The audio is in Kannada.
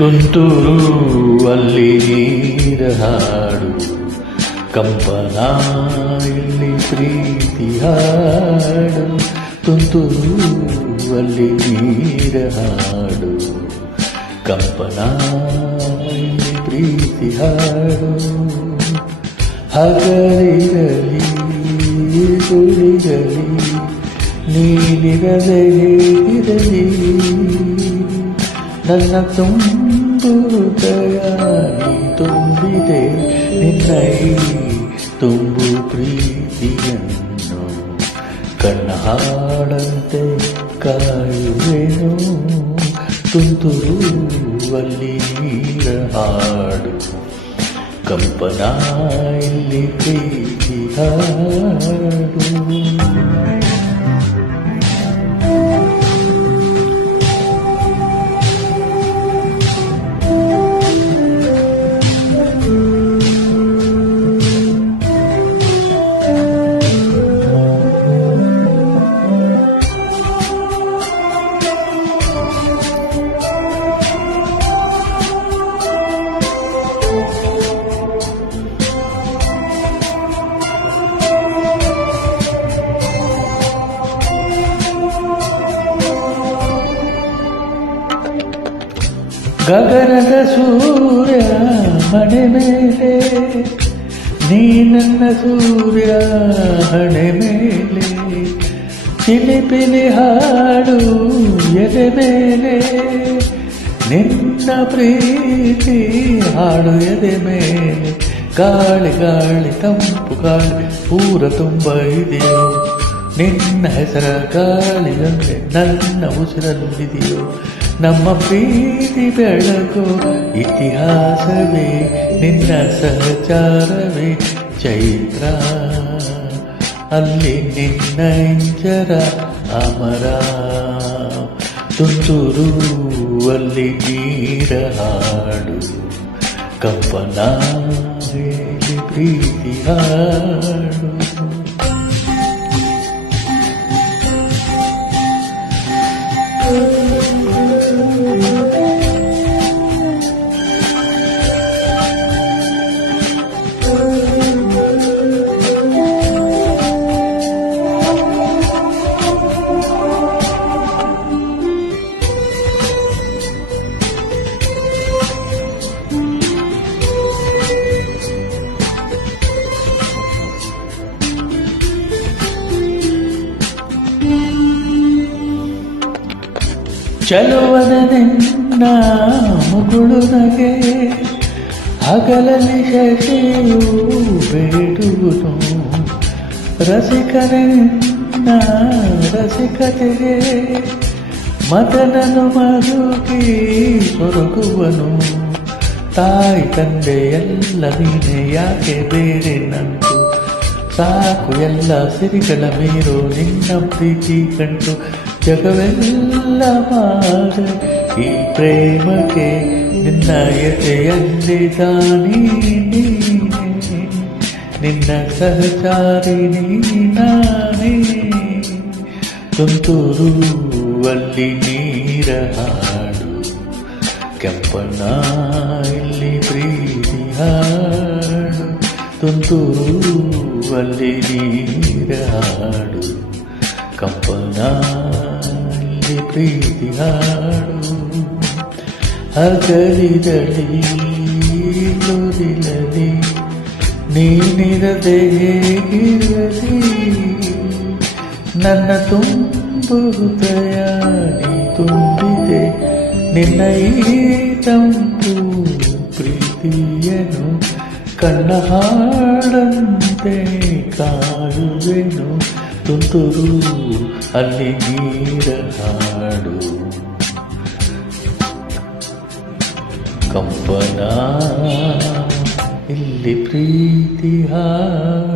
ತುಂತುರು ಅಲ್ಲಿ ನೀರ ಹಾಡು, ಕಂಪನ ಇಲ್ಲಿ ಪ್ರೀತಿ ಹಾಡು. ತುಂತುರು ಅಲ್ಲಿ ನೀರ ಹಾಡು, ಕಂಪನ ಇಲ್ಲಿ ಪ್ರೀತಿ ಹಾಡು. ಹಗಲಿರಲಿ ಸುಳಿಗಲಿ ನೀನಿರದೆ ಹೇಗಿರಲಿ, ನನ್ನ ತುಂಬು ಹೃದಯ ನೀ ತುಂಬಿದೆ ನಿನ್ನ ಈ ತುಂಬು ಪ್ರೀತಿಯನ್ನು. ಕಣ್ಣ ಹಾಡಂತೆ ಕಾಯುವೆನು, ತುಂತುರು ಅಲ್ಲಿ ನೀರ ಹಾಡು, ಕಂಪನ ಇಲ್ಲಿ ಪ್ರೀತಿ ಹಾಡು. ಗಗನದ ಸೂರ್ಯ ಮನೆ ಮೇಲೆ, ನೀ ನನ್ನ ಸೂರ್ಯ ಹಣೆ ಮೇಲೆ. ಚಿಲಿಪಿಲಿ ಹಾಡು ಎದೆ ಮೇಲೆ, ನಿನ್ನ ಪ್ರೀತಿ ಹಾಡು ಎದೆ ಮೇಲೆ. ಗಾಳಿ ಗಾಳಿ ತಂಪು ಗಾಳಿ ಪೂರ ತುಂಬ ಇದೆಯೋ, ನಿನ್ನ ಹೆಸರ ಗಾಳಿಯಂತೆ ನನ್ನ ಉಸಿರಲ್ಲಿದೆಯೋ. ನಮ್ಮ ಪ್ರೀತಿ ಬೆಳಗೋ ಇತಿಹಾಸವೇ ನಿನ್ನ ಸಹಚಾರವೇ ಚೈತ್ರ, ಅಲ್ಲಿ ನಿನ್ನ ಇಂಚರ ಅಮರ. ತುಂತುರು ಅಲ್ಲಿ ನೀರ ಹಾಡು, ಕಂಪನ ಇಲ್ಲಿ ಪ್ರೀತಿ ಹಾಡು. ಚಲುವನ ನಿನ್ನ ಮುಗುಳು ನಗೆ, ಹಗಲಲ್ಲಿ ಶಶಿಯು ಬೇಡುವುದು. ರಸಿಕನ ರಸಿಕತೆಗೆ ಮದನನು ಮರುಗಿ ಸೊರಗುವನು. ತಾಯಿ ತಂದೆ ಎಲ್ಲ ನೀನೆ ಯಾಕೆ ಬೇರೆ ನಂದು, ಸಾಕು ಎಲ್ಲ ಸಿರಿಗಳ ಮೀರು ನಿನ್ನ ಪ್ರೀತಿ ಕಂಡು. ಜಗವೆಲ್ಲ ಮಾಡ ಈ ಪ್ರೇಮಕ್ಕೆ ನಿನ್ನ ಎದೆಯಲ್ಲಿ ದಾನಿ ನೀನೆ, ನಿನ್ನ ಸಹಚಾರಿ ನಾನೇ. ತುಂತುರು ಅಲ್ಲಿ ನೀರ ಹಾಡು, ಕೆಂಪನ ಇಲ್ಲಿ ಪ್ರೀತಿ ಹಾಡು. ತುಂತುರು ಅಲ್ಲಿ ನೀರ ಹಾಡು, ಕಂಪನ ಇಲ್ಲಿ ಪ್ರೀತಿ ಹಾಡು. ಹಗಲಿರಲಿ ನುರಿಲಲಿ ನೀನಿರದೆ ಹೇಗಿರಲಿ, ನನ್ನ ತುಂಬು ಹೃದಯ ನೀ ತುಂಬಿದೆ ನಿನ್ನ ಈ ತಂಪು ಪ್ರೀತಿಯನು. ಕಣ್ಣ ಹಾಡಂತೆ ಕಾಯುವೆನು, ತುಂತುರು ಅಲ್ಲಿ ನೀರ ಹಾಡು, ಕಂಪನ ಇಲ್ಲಿ ಪ್ರೀತಿ ಹಾಡು.